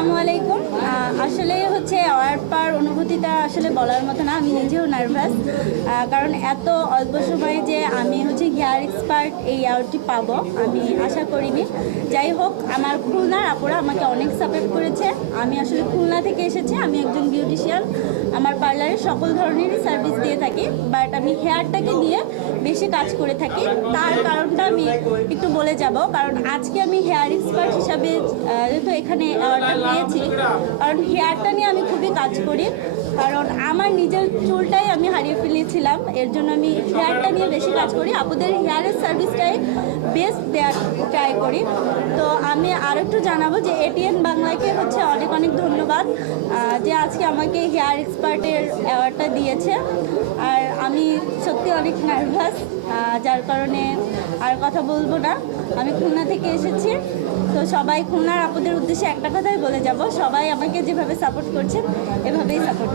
আসসালামু আলাইকুম। আসলে হচ্ছে অয়ারপার অনুভূতিটা আসলে বলার মতো না, আমি নিজেও নার্ভাস কারণ এত অল্প সময়ে যে আমি হচ্ছে হেয়ার এক্সপার্ট এই অ্যাওয়ার্ডটি পাব, আমি আশা করিনি। যাই হোক, আমার খুলনার আপুরা আমাকে অনেক সাপোর্ট করেছে। আমি আসলে খুলনা থেকে এসেছি, আমি একজন বিউটিশিয়ান পার্লারে সকল ধরনেরই সার্ভিস দিয়ে থাকি বাট আমি হেয়ারটাকে নিয়ে বেশি কাজ করে থাকি। তার কারণটা আমি একটু বলে যাব, কারণ আজকে আমি হেয়ার এক্সপার্ট হিসাবে যেহেতু এখানে অ্যাওয়ার্ডটা পেয়েছি, কারণ হেয়ারটা নিয়ে আমি খুবই কাজ করি। কারণ আমার নিজের চুলটাই আমি হারিয়ে ফেলেছিলাম। এর জন্য আমি হেয়ারটা নিয়ে বেশি কাজ করি। আপুদের হেয়ারের সার্ভিসটাই বেস্ট দেওয়ার ট্রাই করি। তো আমি আর একটু জানাব যে এটিএন বাংলাকে হচ্ছে অনেক অনেক ধন্যবাদ যে আজকে আমাকে হেয়ার এক্সপার্টের অ্যাওয়ার্ডটা দিয়েছে। আর আমি সত্যি অনেক নার্ভাস যার কারণে আর কথা বলব না। আমি খুলনা থেকে এসেছি। তো সবাই খুলনার আপুদের উদ্দেশ্যে একটা কথাই বলে যাব, সবাই আমাকে যেভাবে সাপোর্ট করছেন, এভাবেই সাপোর্ট